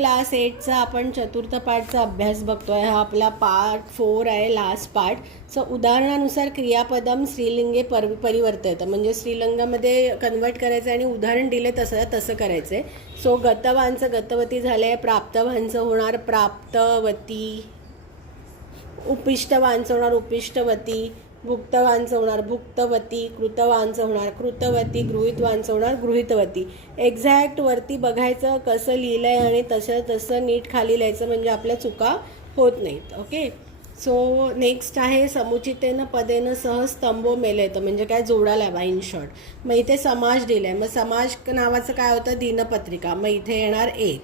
Class 8चा आपण चतुर्थ पाठचा अभ्यास बघतोय. हा आपला पार्ट 4 आहे, लास्ट पार्ट. सो उदाहरणानुसार क्रियापदम स्त्रीलिंगे परिवर्तयत, म्हणजे स्त्रीलिंगामध्ये कन्वर्ट करायचं आणि उदाहरण दिले तसं करायचं आहे. सो गतवांचं गतवती झालं आहे, प्राप्तवांचं होणार प्राप्तवती, उपिष्टवांचं होणार उपिष्टवती, भुक्तवांचं होणार भुक्तवती, कृतवांचं होणार कृतवती, गृहीतवांचं होणार गृहीतवती. एक्झॅक्ट वरती बघायचं कसं लिहिलं आहे आणि तसं नीट खाली लिहायचं, म्हणजे आपल्या चुका होत नाहीत. ओके. सो नेक्स्ट आहे समुचितेनं पदेनं सह स्तंभो मेलेत, म्हणजे काय जोडायला बा इन शॉर्ट. मग इथे समाज दिलाय. मग समाज नावाचं काय होतं, दिनपत्रिका. मग इथे येणार एक.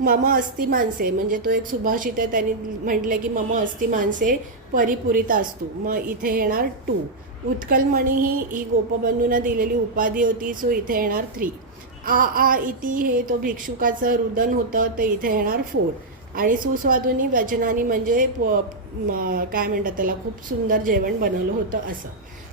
मम अस्ति माणसे, म्हणजे तो एक सुभाषित आहे, त्यांनी म्हटलं की मम अस्ति माणसे परिपुरित असतो. मग इथे येणार 2. उत्कलमणी ही गोपबंधूंना दिलेली उपाधी होती. सो इथे येणार 3. आ इति हे तो भिक्षुकाचं रुदन होतं, तर इथे येणार 4. आणि सुस्वादुनी वचनानी, म्हणजे काय म्हणतात त्याला, खूप सुंदर जेवण बनवलं होतं असं.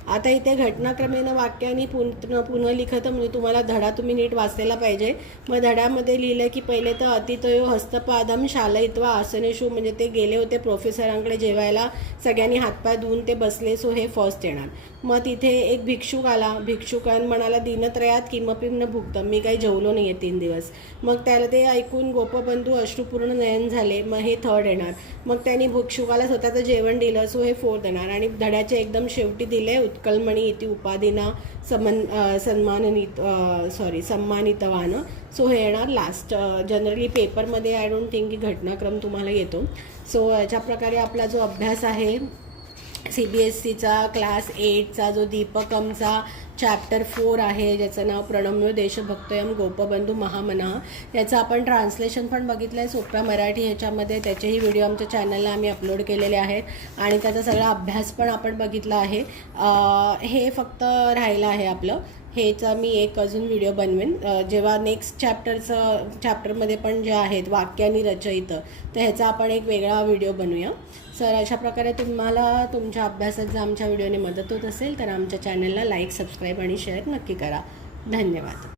आता इथे घटनाक्रमेनं वाक्यानी पुन्हा लिखत, म्हणजे तुम्हाला धडा तुम्ही नीट वाचलेला पाहिजे. मग धड्यामध्ये लिहिलं की पहिले तर अतितयो हस्तपादम शालयित्वा आसनेषु, म्हणजे ते गेले होते प्रोफेसरांकडे जेवायला, सगळ्यांनी हातपाय धुवून ते बसले. सो हे फर्स्ट येणार. मग तिथे एक भिक्षुक आला. भिक्षुकान म्हणाला दिनत्रयात किमपि न भुक्तम, मी काही जेवलो नाही आहे 3 दिवस. मग त्याला ते ऐकून गोपबंधू अश्रुपूर्ण नयन झाले. मग हे थर्ड येणार. मग त्यांनी भिक्षुकाला स्वतःचं जेवण दिलं. सो हे फोर्थ येणार. आणि धड्याचे एकदम शेवटी दिले उत्कलमणी इति उपाधीना सम्मानितवान. सो हे येणार लास्ट. जनरली पेपरमध्ये आय डोंट थिंक की घटनाक्रम तुम्हाला येतो. सो याच्या प्रकारे आपला जो अभ्यास आहे CBSCचा क्लास 8चा जो दीपकमचा चॅप्टर 4 आहे, ज्याचं नाव प्रणम्यो देशभक्तोयम गोपबंधू महामना, याचं आपण ट्रान्सलेशन पण बघितलं आहे सोप्या मराठी ह्याच्यामध्ये. त्याचेही व्हिडिओ आमच्या चॅनलला आम्ही अपलोड केलेले आहेत आणि त्याचा सगळा अभ्यास पण आपण बघितला आहे. हे फक्त राहिलं आहे आपलं. हेचा मी एक अजून व्हिडिओ बनवेन जेव्हा नेक्स्ट चॅप्टरमध्ये पण जे आहेत वाक्यानी रचयित, तर ह्याचा आपण एक वेगळा व्हिडिओ बनवूया. सर अशा प्रकारे तुम्हाला तुमच्या अभ्यासात जर आमच्या व्हिडिओने मदत होत असेल तर आमच्या चॅनलला लाईक, सबस्क्राईब आणि शेअर नक्की करा. धन्यवाद.